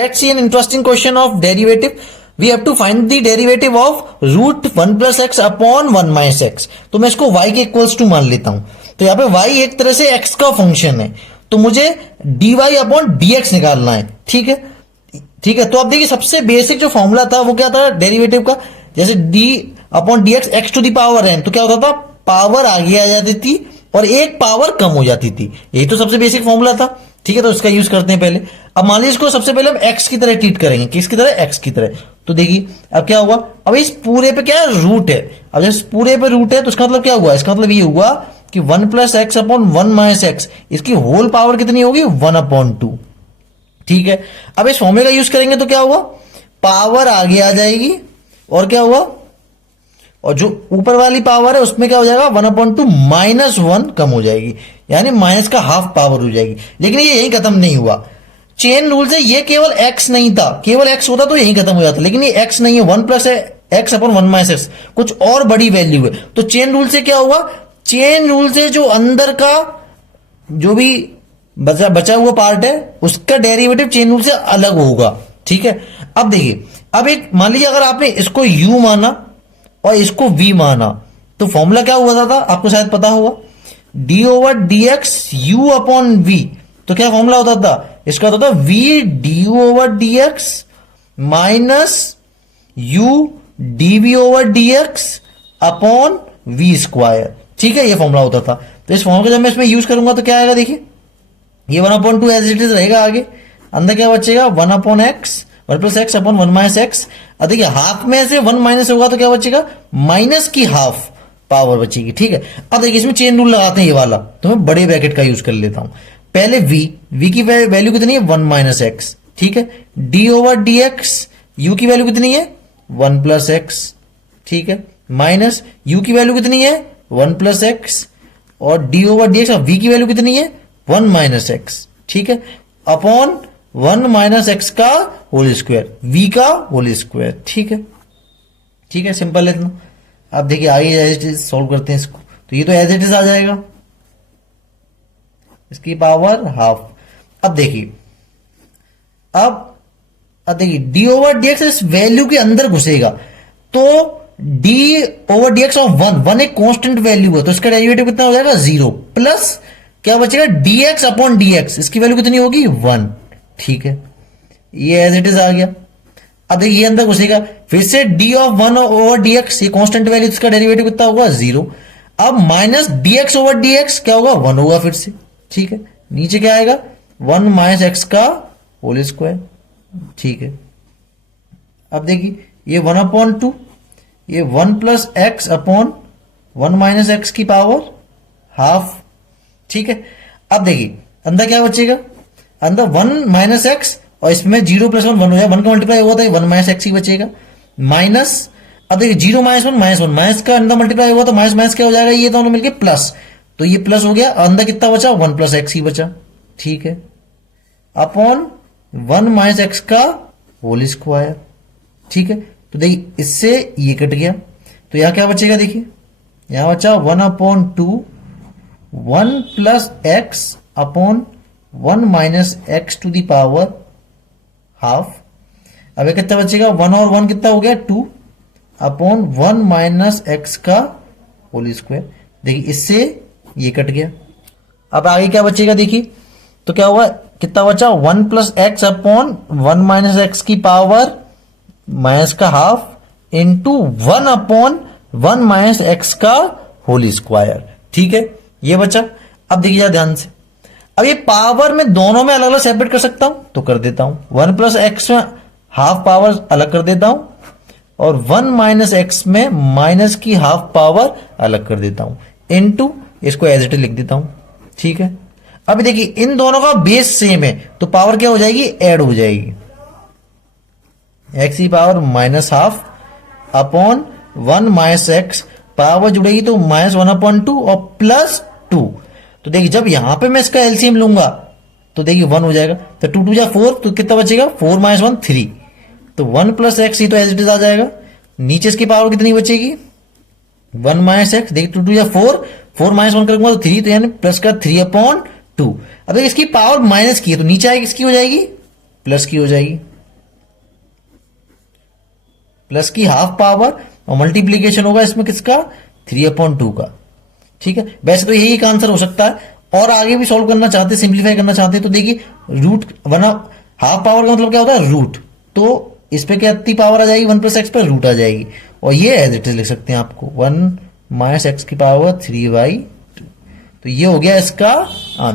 Let's see an interesting question of derivative. We have to find the derivative of root 1 plus x upon 1 minus x. तो मैं इसको y के equals to मान लेता हूं. तो यहाँ पे y एक तरह से x का फंक्शन है, तो मुझे dy अपॉन dx निकालना है. ठीक है, ठीक है. तो आप देखिए सबसे बेसिक जो फॉर्मूला था वो क्या था डेरिवेटिव का, जैसे d upon d x x to the power n, तो क्या होता था, पावर आगे आ जाती थी और एक पावर कम हो जाती थी. यही तो सबसे बेसिक फॉर्मूला था. ठीक है, तो इसका यूज करते हैं पहले. अब मान लीजिए इसको सबसे पहले हम x की तरह ट्रीट करेंगे. किसकी तरह, x की तरह. तो देखिए अब क्या हुआ, अब इस पूरे पे क्या है, रूट है. अब जब पूरे पे रूट है तो इसका मतलब क्या हुआ, इसका मतलब ये हुआ कि 1 plus x upon 1 minus x, इसकी होल पावर कितनी होगी, 1 अपॉन 2. ठीक है, अब इस फॉर्मूले का यूज करेंगे तो क्या हुआ, पावर आगे आ जाएगी और क्या हुआ, और जो ऊपर वाली पावर है उसमें क्या हो जाएगा, 1/2 माइनस 1 कम हो जाएगी, यानी माइनस का हाफ पावर हो जाएगी. लेकिन ये यही खत्म नहीं हुआ. चेन रूल से ये केवल x नहीं था, केवल x होता तो यही खत्म हो जाता, लेकिन ये x नहीं है. 1 plus x upon 1 minus x कुछ और बड़ी वैल्यू है. तो चेन रूल से क्या हुआ, चेन रूल से जो अंदर का जो भी बचा हुआ पार्ट है उसका डेरिवेटिव चेन रूल से अलग होगा. ठीक है, अब देखिए, अब एक मान लीजिए अगर आपने इसको u माना और इसको v माना तो फॉर्मूला क्या हुआ था, आपको शायद पता होगा, d over d x u upon v. तो क्या फॉर्मूला होता था, इसका होता था v du over d x minus u dv over d x upon v square. ठीक है, ये फॉर्मूला होता था. तो इस फॉर्मूला को जब मैं इसमें यूज करूंगा तो क्या आएगा, देखिए ये 1/2 एज इट इज रहेगा. आगे अंदर क्या बचेगा, 1 upon x, 1 plus x upon 1 minus x. अब देखिए हाफ में से 1 माइनस होगा तो क्या बचेगा, माइनस की हाफ पावर बचेगी. ठीक है, अब देखिए इसमें चेन रूल लगाते हैं ये वाला, तो मैं बड़े ब्रैकेट का यूज कर लेता हूं. पहले v की वैल्यू कितनी है, 1 माइनस एक्स. ठीक है, d over d x, u की वैल्यू कितनी है, 1 प्लस एक्स. ठीक है, माइनस u की वैल्यू कितनी है, 1 प्लस एक्स, और d over d x v की वैल्यू कितनी है, 1 माइनस एक्स. ठीक है, अपॉन 1 माइनस एक्स का होल स्क्वायर, v का होल स्क्वायर. ठीक है, ठीक है, सिंपल है इतना. अब देखिए आगे एज इट इज सॉल्व करते हैं इसको. तो ये तो एज इट इज आ जाएगा, इसकी पावर हाफ. अब देखिए, अब देखिए डी ओवर डी एक्स इस वैल्यू के अंदर घुसेगा तो D over d x of 1 एक कांस्टेंट वैल्यू है, तो इसका डेरिवेटिव कितना हो जाएगा, 0 प्लस क्या बचेगा, D x upon d x, इसकी वैल्यू कितनी होगी, 1. ठीक है, ये एज इट इज आ गया. अब देखिए ये अंदर घुसेगा, फिर से D of 1 over d x, ये कांस्टेंट वैल्यू, इसका डेरिवेटिव कितना होगा, 0. अब minus D x over d x क्या होगा, 1 होगा फिर से. ठीक है, नीचे क्या आएगा, 1 माइनस एक्स का होल स्क्वायर. ठीक है, अब देखिए ये 1/2, ये 1 plus x upon 1 minus x की पावर हाफ. ठीक है, अब देखिए अंदर क्या बचेगा, अंदर 1 माइनस एक्स और इसमें 0 प्लस 1 1 हो जाएगा, 1 का मल्टीप्लाई हुआ था 1 माइनस एक्स ही बचेगा, माइनस. अब देखिए 0 माइनस 1 माइनस 1, माइनस का अंदर मल्टीप्लाई हुआ तो माइनस माइनस क्या हो जाएगा, ये दोनों मिलके प्लस, तो ये प्लस हो गया. अंदर कितना बचा, 1 प्लस एक्स ही बचा. ठीक है, अपॉन 1 माइनस एक्स का होल स्क्वायर. ठीक है, तो देखिए इससे ये कट गया, तो यहां क्या बचेगा, देखिए यहां बचा 1/2 1 plus x upon 1 minus x to the power half. अब ये कितना बचेगा, 1 और 1 कितना हो गया, 2 अपॉन 1 माइनस एक्स का होल स्क्वायर. देखिए इससे ये कट गया. अब आगे क्या बचेगा, देखिए तो क्या हुआ, कितना बचा, 1 plus x upon 1 minus x की पावर माइनस का half into 1 upon 1 minus x का होल स्क्वायर. ठीक है, ये बचा. अब देखिए ध्यान से, अब ये पावर में दोनों में अलग अलग सेपरेट कर सकता हूं तो कर देता हूं. 1 प्लस एक्स में हाफ पावर अलग कर देता हूं और 1 माइनस एक्स में माइनस की हाफ पावर अलग कर देता हूं, इनटू इसको एज इट इज लिख देता हूं. ठीक है, अब देखिए इन दोनों का बेस सेम है तो पावर क्या हो जाएगी, ऐड हो जाएगी, एक्स की power minus half upon 1 minus X, power जुड़ेगी तो माइनस 1/2 और प्लस 2. तो देखिए जब यहां पे मैं इसका एलसीएम लूंगा तो देखिए 1 हो जाएगा, तो 2 2 जा 4, तो कितना बचेगा, 4 माइनस 1 3, तो 1 प्लस एक्स, ये तो एज इट इज आ जाएगा. नीचे इसकी पावर कितनी बचेगी, 1 माइनस एक्स. देखिए 2 2 जा 4, 4 माइनस 1 करूंगा तो 3, तो यानी प्लस का 3/2. अब इसकी पावर माइनस की है तो नीचे आएगी, इसकी हो जाएगी प्लस की हो जाएगी. प्लस की हाफ पावर और मल्टीप्लीकेशन होगा इसमें किसका, 3/2 का। ठीक है, वैसे तो यही एक आंसर हो सकता है, और आगे भी सॉल्व करना चाहते, सिंप्लीफाई करना चाहते हैं तो देखिए रूट वरना हाफ पावर का मतलब क्या होता है, रूट। तो इस पे क्या इतनी पावर आ जाएगी, 1 + x पर रूट आ जाएगी, और ये एज इट इज लिख सकते हैं आपको 1 - x⁻³ 3/2। तो ये हो गया इसका आंसर।